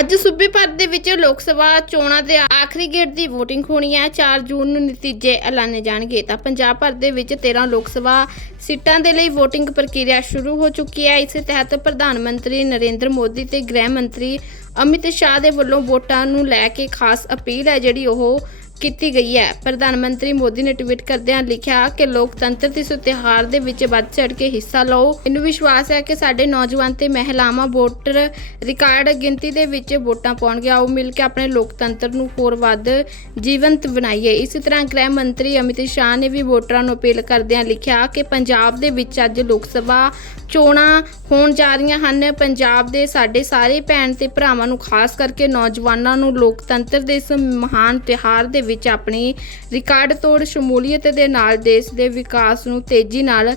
ਅੱਜ ਸੂਬੇ ਭਰ ਦੇ ਵਿੱਚ ਲੋਕ ਸਭਾ ਚੋਣਾਂ ਦੇ ਆਖਰੀ ਗੇੜ ਦੀ VOTING ਹੋਣੀ ਹੈ। 4 ਜੂਨ ਨੂੰ ਨਤੀਜੇ ਐਲਾਨੇ ਜਾਣਗੇ। ਤਾਂ ਪੰਜਾਬ ਭਰ ਦੇ ਵਿੱਚ 13 ਲੋਕ ਸਭਾ ਸੀਟਾਂ ਦੇ ਲਈ VOTING ਪ੍ਰਕਿਰਿਆ ਸ਼ੁਰੂ ਹੋ ਚੁੱਕੀ ਹੈ। ਇਸੇ ਤਹਿਤ ਪ੍ਰਧਾਨ ਮੰਤਰੀ ਨਰਿੰਦਰ ਮੋਦੀ ਤੇ ਗ੍ਰਹਿ ਮੰਤਰੀ ਅਮਿਤ ਸ਼ਾਹ ਦੇ ਵੱਲੋਂ ਵੋਟਾਂ ਨੂੰ ਲੈ ਕੇ ਖਾਸ ਅਪੀਲ ਹੈ, ਜਿਹੜੀ ਉਹ ਕੀਤੀ ਗਈ ਹੈ। ਪ੍ਰਧਾਨ ਮੰਤਰੀ ਮੋਦੀ ਨੇ ਟਵੀਟ ਕਰਦਿਆਂ ਲਿਖਿਆ ਕਿ ਲੋਕਤੰਤਰ ਦੇ ਇਸ ਤਿਉਹਾਰ ਦੇ ਵਿੱਚ ਵੱਧ ਚੜ ਕੇ ਹਿੱਸਾ ਲਓ। ਮੈਨੂੰ ਵਿਸ਼ਵਾਸ ਹੈ ਕਿ ਸਾਡੇ ਨੌਜਵਾਨ ਤੇ ਮਹਿਲਾਵਾਂ ਵੋਟਰ ਰਿਕਾਰਡ ਗਿਣਤੀ ਦੇ ਵਿੱਚ ਵੋਟਾਂ ਪਾਉਣਗੇ। ਆਓ ਮਿਲ ਕੇ ਆਪਣੇ ਲੋਕਤੰਤਰ ਨੂੰ ਹੋਰ ਵੱਧ ਜੀਵੰਤ ਬਣਾਈਏ। ਇਸੇ ਤਰ੍ਹਾਂ ਗ੍ਰਹਿ ਮੰਤਰੀ ਅਮਿਤ ਸ਼ਾਹ ਨੇ ਵੀ ਵੋਟਰਾਂ ਨੂੰ ਅਪੀਲ ਕਰਦਿਆਂ ਲਿਖਿਆ ਕਿ ਪੰਜਾਬ ਦੇ ਵਿੱਚ ਅੱਜ ਲੋਕ ਸਭਾ ਚੋਣਾਂ ਹੋਣ ਜਾ ਰਹੀਆਂ ਹਨ। ਪੰਜਾਬ ਦੇ ਸਾਡੇ ਸਾਰੇ ਭੈਣ ਤੇ ਭਰਾਵਾਂ ਨੂੰ ਖਾਸ ਕਰਕੇ ਨੌਜਵਾਨਾਂ ਨੂੰ ਲੋਕਤੰਤਰ ਦੇ ਇਸ ਮਹਾਨ ਤਿਉਹਾਰ ਦੇ ਵਿੱਚ ਆਪਣੀ ਰਿਕਾਰਡ ਤੋੜ, ਸ਼ਮੂਲੀਅਤ ਦੇ ਨਾਲ ਦੇਸ਼ ਦੇ ਵਿਕਾਸ ਨੂੰ ਤੇਜ਼ੀ ਨਾਲ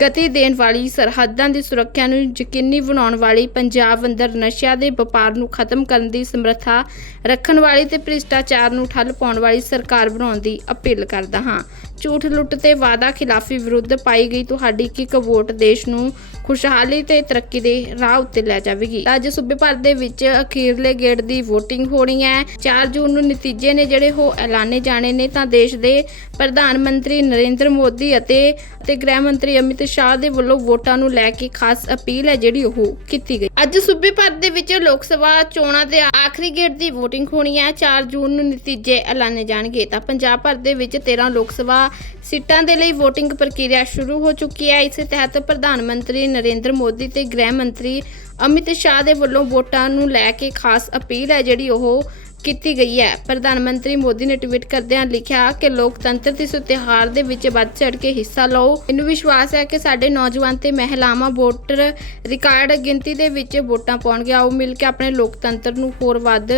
ਗਤੀ ਦੇਣ ਵਾਲੀ, ਸਰਹੱਦਾਂ ਦੀ ਸੁਰੱਖਿਆ ਨੂੰ ਯਕੀਨੀ ਬਣਾਉਣ ਵਾਲੀ, ਪੰਜਾਬ ਅੰਦਰ ਨਸ਼ਿਆਂ ਦੇ ਵਪਾਰ ਨੂੰ ਖਤਮ ਕਰਨ ਦੀ ਸਮਰੱਥਾ ਰੱਖਣ ਵਾਲੀ ਤੇ ਭ੍ਰਿਸ਼ਟਾਚਾਰ ਨੂੰ ਠੱਲ ਪਾਉਣ ਵਾਲੀ ਸਰਕਾਰ ਬਣਾਉਣ ਦੀ ਅਪੀਲ ਕਰਦਾ ਹਾਂ। ਝੂਠ ਲੁੱਟ ਤੇ ਵਾਅਦਾ ਖਿਲਾਫੀ ਵਿਰੁੱਧ ਪਾਈ ਗਈ। ਤੁਹਾਡੀ ਇੱਕ ਇੱਕ ਵੋਟ ਦੇਸ਼ ਨੂੰ ਖੁਸ਼ਹਾਲੀ ਤੇ ਤਰੱਕੀ ਦੇ ਰਾਹ ਉੱਤੇ ਲੈ ਜਾਵੇਗੀ। ਅੱਜ ਸੂਬੇ ਭਰ ਦੇ ਵਿੱਚ ਅਖੀਰਲੇ ਗੇੜ ਦੀ VOTING ਹੋਣੀ ਹੈ। 4 ਜੂਨ ਨੂੰ ਨਤੀਜੇ ਨੇ ਜਿਹੜੇ ਉਹ ਐਲਾਨੇ ਜਾਣੇ ਨੇ ਤਾਂ ਦੇਸ਼ ਦੇ ਪ੍ਰਧਾਨ ਮੰਤਰੀ ਨਰਿੰਦਰ ਮੋਦੀ ਅਤੇ ਤੇ ਗ੍ਰਹਿ ਮੰਤਰੀ ਅਮਿਤ ਸ਼ਾਹ ਦੇ ਵੱਲੋਂ ਵੋਟਾਂ ਨੂੰ ਲੈ ਕੇ ਖਾਸ ਅਪੀਲ ਹੈ ਜਿਹੜੀ ਉਹ ਕੀਤੀ ਗਈ। ਅੱਜ ਸੂਬੇ ਭਰ ਦੇ ਵਿੱਚ ਲੋਕ ਸਭਾ ਚੋਣਾਂ ਦੇ ਆਖਰੀ ਗੇੜ ਦੀ VOTING ਹੋਣੀ ਹੈ। 4 ਜੂਨ ਨੂੰ ਨਤੀਜੇ ਐਲਾਨੇ ਜਾਣਗੇ। ਤਾਂ ਪੰਜਾਬ ਭਰ ਦੇ ਵਿੱਚ 13 ਲੋਕ ਸਭਾ ਸੀਟਾਂ ਦੇ ਲਈ VOTING ਪ੍ਰਕਿਰਿਆ ਸ਼ੁਰੂ ਹੋ ਚੁੱਕੀ ਹੈ। ਇਸੇ ਤਹਿਤ ਪ੍ਰਧਾਨ ਮੰਤਰੀ ਨਰਿੰਦਰ ਮੋਦੀ ਤੇ ਗ੍ਰਹਿ ਮੰਤਰੀ ਅਮਿਤ ਸ਼ਾਹ ਦੇ ਵੱਲੋਂ ਵੋਟਾਂ ਨੂੰ ਲੈ ਕੇ ਖਾਸ ਅਪੀਲ ਹੈ, ਜਿਹੜੀ ਉਹ ਕੀਤੀ ਗਈ ਹੈ। ਪ੍ਰਧਾਨ ਮੰਤਰੀ ਮੋਦੀ ਨੇ ਟਵੀਟ ਕਰਦਿਆਂ ਲਿਖਿਆ ਕਿ ਲੋਕਤੰਤਰ ਦੇ ਇਸ ਤਿਉਹਾਰ ਦੇ ਵਿੱਚ ਵੱਧ ਚੜ ਕੇ ਹਿੱਸਾ ਲਓ। ਮੈਨੂੰ ਵਿਸ਼ਵਾਸ ਹੈ ਕਿ ਸਾਡੇ ਨੌਜਵਾਨ ਤੇ ਮਹਿਲਾਵਾਂ ਵੋਟਰ ਰਿਕਾਰਡ ਗਿਣਤੀ ਦੇ ਵਿੱਚ ਵੋਟਾਂ ਪਾਉਣਗੇ। ਆਓ ਮਿਲ ਕੇ ਆਪਣੇ ਲੋਕਤੰਤਰ ਨੂੰ ਹੋਰ ਵੱਧ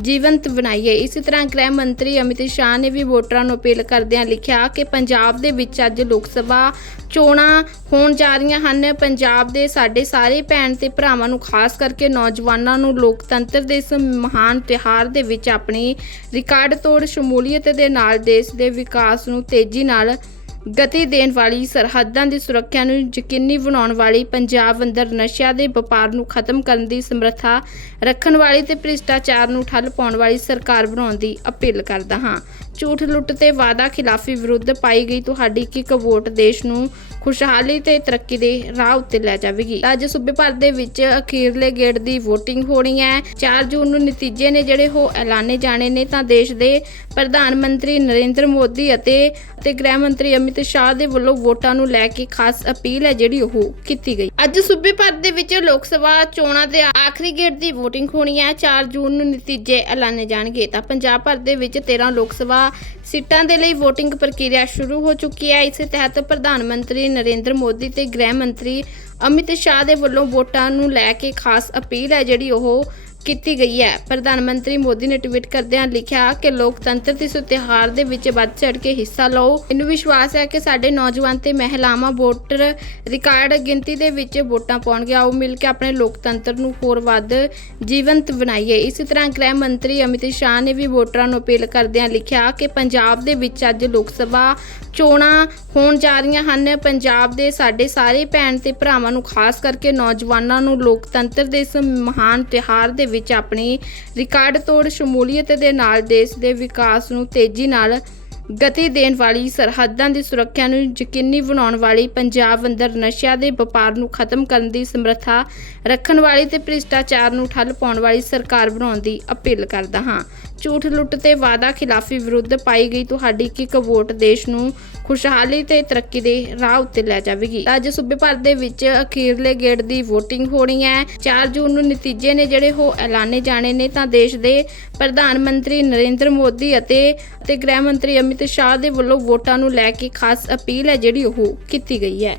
ਜੀਵੰਤ ਬਣਾਈਏ। ਇਸੇ ਤਰ੍ਹਾਂ ਗ੍ਰਹਿ ਮੰਤਰੀ ਅਮਿਤ ਸ਼ਾਹ ਨੇ ਵੀ ਵੋਟਰਾਂ ਨੂੰ ਅਪੀਲ ਕਰਦਿਆਂ ਲਿਖਿਆ ਕਿ ਪੰਜਾਬ ਦੇ ਵਿੱਚ ਅੱਜ ਲੋਕ ਸਭਾ ਚੋਣਾਂ ਹੋਣ ਜਾ ਰਹੀਆਂ ਹਨ। ਪੰਜਾਬ ਦੇ ਸਾਡੇ ਸਾਰੇ ਭੈਣ ਤੇ ਭਰਾਵਾਂ ਨੂੰ, ਖਾਸ ਕਰਕੇ ਨੌਜਵਾਨਾਂ ਨੂੰ ਲੋਕਤੰਤਰ ਦੇ ਇਸ ਮਹਾਨ ਤਿਉਹਾਰ ਦੇ ਵਿੱਚ ਆਪਣੀ ਰਿਕਾਰਡ ਤੋੜ ਸ਼ਮੂਲੀਅਤ ਦੇ ਨਾਲ ਦੇਸ਼ ਦੇ ਵਿਕਾਸ ਨੂੰ ਤੇਜ਼ੀ ਨਾਲ ਗਤੀ ਦੇਣ ਵਾਲੀ ਸਰਹੱਦਾਂ ਦੀ ਸੁਰੱਖਿਆ ਨੂੰ ਯਕੀਨੀ ਬਣਾਉਣ ਵਾਲੀ ਪੰਜਾਬ ਅੰਦਰ ਨਸ਼ਿਆਂ ਦੇ ਵਪਾਰ ਨੂੰ ਖਤਮ ਕਰਨ ਦੀ ਸਮਰੱਥਾ ਰੱਖਣ ਵਾਲੀ ਤੇ ਭ੍ਰਿਸ਼ਟਾਚਾਰ ਨੂੰ ਠੱਲ ਪਾਉਣ ਵਾਲੀ ਸਰਕਾਰ ਬਣਾਉਣ ਦੀ ਅਪੀਲ ਕਰਦਾ ਹਾਂ। ਝੂਠ ਲੁੱਟ ਤੇ ਵਾਅਦਾ ਖਿਲਾਫੀ ਵਿਰੁੱਧ ਪਾਈ ਗਈ ਤੁਹਾਡੀ ਇੱਕ ਇੱਕ ਵੋਟ ਦੇਸ਼ ਨੂੰ ਖੁਸ਼ਹਾਲੀ ਤੇ ਤਰੱਕੀ ਦੇ ਰਾਹ ਉੱਤੇ ਲੈ ਜਾਵੇਗੀ। ਅੱਜ ਸੂਬੇ ਭਰ ਦੇ ਵਿੱਚ ਅਖੀਰਲੇ ਗੇੜ ਦੀ VOTING ਹੋਣੀ ਹੈ। 4 ਜੂਨ ਨੂੰ ਨਤੀਜੇ ਨੇ ਜਿਹੜੇ ਉਹ ਐਲਾਨੇ ਜਾਣੇ ਨੇ ਤਾਂ ਦੇਸ਼ ਦੇ ਪ੍ਰਧਾਨ ਮੰਤਰੀ ਨਰਿੰਦਰ ਮੋਦੀ ਅਤੇ ਤੇ ਗ੍ਰਹਿ ਮੰਤਰੀ ਅਮਿਤ ਸ਼ਾਹ ਦੇ ਵੱਲੋਂ ਵੋਟਾਂ ਨੂੰ ਲੈ ਕੇ ਖਾਸ ਅਪੀਲ ਹੈ ਜਿਹੜੀ ਉਹ ਕੀਤੀ ਗਈ। ਅੱਜ ਸੂਬੇ ਭਰ ਦੇ ਵਿੱਚ ਲੋਕ ਸਭਾ ਚੋਣਾਂ ਦੇ ਆਖਰੀ ਗੇੜ ਦੀ VOTING ਹੋਣੀ ਹੈ। 4 ਜੂਨ ਨੂੰ ਨਤੀਜੇ ਐਲਾਨੇ ਜਾਣਗੇ। ਤਾਂ ਪੰਜਾਬ ਭਰ ਦੇ ਵਿੱਚ 13 ਲੋਕ ਸਭਾ ਸੀਟਾਂ ਦੇ ਲਈ VOTING ਪ੍ਰਕਿਰਿਆ ਸ਼ੁਰੂ ਹੋ ਚੁੱਕੀ ਹੈ। ਇਸੇ ਤਹਿਤ ਪ੍ਰਧਾਨ ਮੰਤਰੀ ਨਰਿੰਦਰ ਮੋਦੀ ਤੇ ਗ੍ਰਹਿ ਮੰਤਰੀ ਅਮਿਤ ਸ਼ਾਹ ਦੇ ਵੱਲੋਂ ਵੋਟਾਂ ਨੂੰ ਲੈ ਕੇ ਖਾਸ ਅਪੀਲ ਹੈ ਜਿਹੜੀ ਉਹ ਕੀਤੀ ਗਈ ਹੈ। ਪ੍ਰਧਾਨ ਮੰਤਰੀ ਮੋਦੀ ਨੇ ਟਵੀਟ ਕਰਦਿਆਂ ਲਿਖਿਆ ਕਿ ਲੋਕਤੰਤਰ ਦੇ ਇਸ ਤਿਉਹਾਰ ਦੇ ਵਿੱਚ ਵੱਧ ਚੜ ਕੇ ਹਿੱਸਾ ਲਓ। ਮੈਨੂੰ ਵਿਸ਼ਵਾਸ ਹੈ ਕਿ ਸਾਡੇ ਨੌਜਵਾਨ ਤੇ ਮਹਿਲਾਵਾਂ ਵੋਟਰ ਰਿਕਾਰਡ ਗਿਣਤੀ ਦੇ ਵਿੱਚ ਵੋਟਾਂ ਪਾਉਣਗੇ। ਆਓ ਮਿਲ ਕੇ ਆਪਣੇ ਲੋਕਤੰਤਰ ਨੂੰ ਹੋਰ ਵੱਧ ਜੀਵੰਤ ਬਣਾਈਏ। ਇਸੇ ਤਰ੍ਹਾਂ ਗ੍ਰਹਿ ਮੰਤਰੀ ਅਮਿਤ ਸ਼ਾਹ ਨੇ ਵੀ ਵੋਟਰਾਂ ਨੂੰ ਅਪੀਲ ਕਰਦਿਆਂ ਲਿਖਿਆ ਕਿ ਪੰਜਾਬ ਦੇ ਵਿੱਚ ਅੱਜ ਲੋਕ ਸਭਾ ਚੋਣਾਂ ਹੋਣ ਜਾ ਰਹੀਆਂ ਹਨ। ਪੰਜਾਬ ਦੇ ਸਾਡੇ ਸਾਰੇ ਭੈਣ ਤੇ ਭਰਾਵਾਂ ਨੂੰ ਖਾਸ ਕਰਕੇ ਨੌਜਵਾਨਾਂ ਨੂੰ ਲੋਕਤੰਤਰ ਦੇ ਇਸ ਮਹਾਨ ਤਿਉਹਾਰ ਦੇ ਵਿੱਚ ਆਪਣੀ ਰਿਕਾਰਡ ਤੋੜ ਸ਼ਮੂਲੀਅਤ ਦੇ ਨਾਲ ਦੇਸ਼ ਦੇ ਵਿਕਾਸ ਨੂੰ ਤੇਜ਼ੀ ਨਾਲ ਗਤੀ ਦੇਣ ਵਾਲੀ ਸਰਹੱਦਾਂ ਦੀ ਸੁਰੱਖਿਆ ਨੂੰ ਯਕੀਨੀ ਬਣਾਉਣ ਵਾਲੀ ਪੰਜਾਬ ਅੰਦਰ ਨਸ਼ਿਆਂ ਦੇ ਵਪਾਰ ਨੂੰ ਖਤਮ ਕਰਨ ਦੀ ਸਮਰੱਥਾ ਰੱਖਣ ਵਾਲੀ ਤੇ ਭ੍ਰਿਸ਼ਟਾਚਾਰ ਨੂੰ ਠੱਲ ਪਾਉਣ ਵਾਲੀ ਸਰਕਾਰ ਬਣਾਉਣ ਦੀ ਅਪੀਲ ਕਰਦਾ ਹਾਂ। ਝੂਠ ਲੁੱਟ ਤੇ ਵਾਅਦਾ ਖਿਲਾਫੀ ਵਿਰੁੱਧ ਪਾਈ ਗਈ। ਤੁਹਾਡੀ ਇੱਕ ਇੱਕ ਵੋਟ ਦੇਸ਼ ਨੂੰ ਖੁਸ਼ਹਾਲੀ ਤੇ ਤਰੱਕੀ ਦੇ ਰਾਹ ਉੱਤੇ ਲੈ ਜਾਵੇਗੀ। ਅੱਜ ਸੂਬੇ ਭਰ ਦੇ ਵਿੱਚ ਅਖੀਰਲੇ ਗੇੜ ਦੀ VOTING ਹੋਣੀ ਹੈ। 4 ਜੂਨ ਨੂੰ ਨਤੀਜੇ ਨੇ ਜਿਹੜੇ ਉਹ ਐਲਾਨੇ ਜਾਣੇ ਨੇ ਤਾਂ ਦੇਸ਼ ਦੇ ਪ੍ਰਧਾਨ ਮੰਤਰੀ ਨਰਿੰਦਰ ਮੋਦੀ ਅਤੇ ਤੇ ਗ੍ਰਹਿ ਮੰਤਰੀ ਅਮਿਤ ਸ਼ਾਹ ਦੇ ਵੱਲੋਂ ਵੋਟਾਂ ਨੂੰ ਲੈ ਕੇ ਖਾਸ ਅਪੀਲ ਹੈ ਜਿਹੜੀ ਉਹ ਕੀਤੀ ਗਈ ਹੈ।